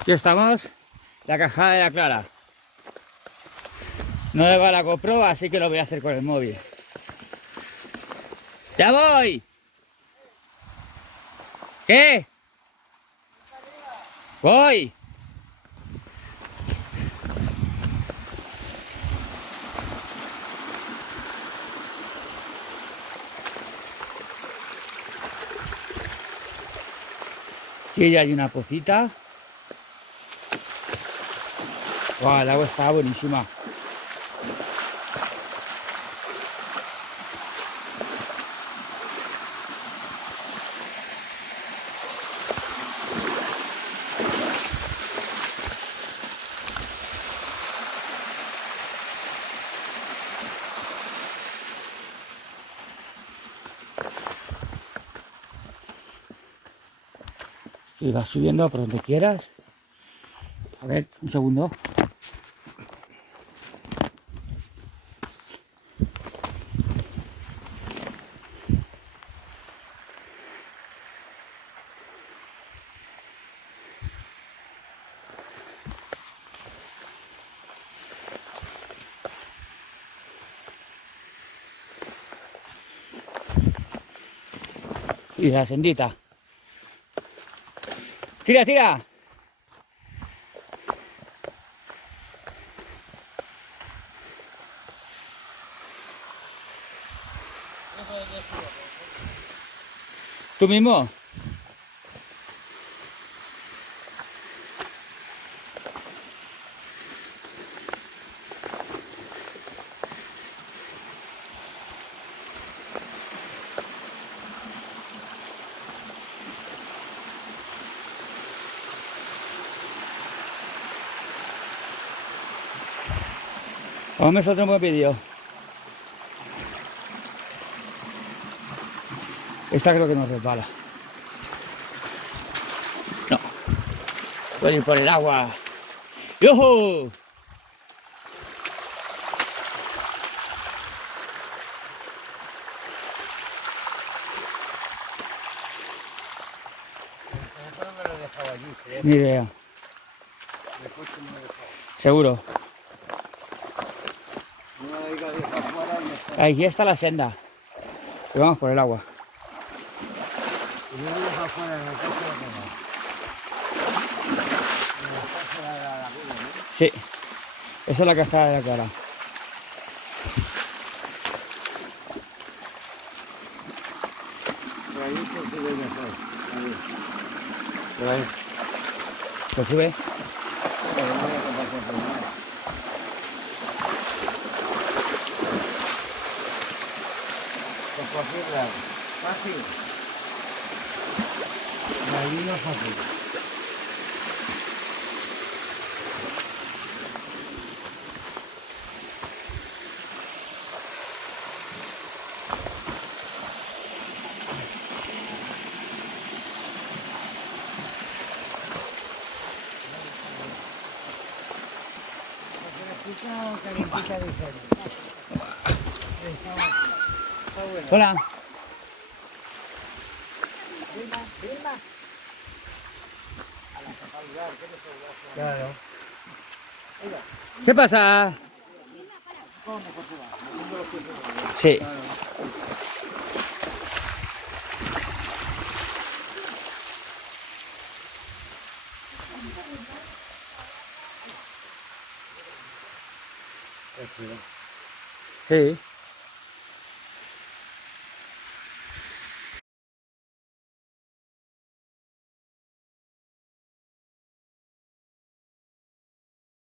Aquí estamos, la cajada de la Clara. No le va la GoPro, así que lo voy a hacer con el móvil. ¡Ya voy! ¿Qué? ¡Voy! Aquí ya hay una pocita. ¡Guau! El agua está buenísima. Y vas subiendo por donde quieras. A ver, un segundo. Y la sendita. ¡Tira, tira! ¿Tú mismo? Vamos a otro buen vídeo. Esta creo que nos resbala. No. Voy a ir por el agua. ¡Yojo! Ni idea. Seguro. Aquí está la senda. Y vamos por el agua. Sí. Esa es la cascada de la Clara. ¿Se sube? Fácil. Y ahí no es fácil. Calientita de cerdo. Está bueno. Hola. Vilma, Vilma. A la capacidad, ¿qué le soy? Claro. ¿Qué pasa? ¿Cómo mejor se va? Metiendo los pies. Sí. Claro. Sí.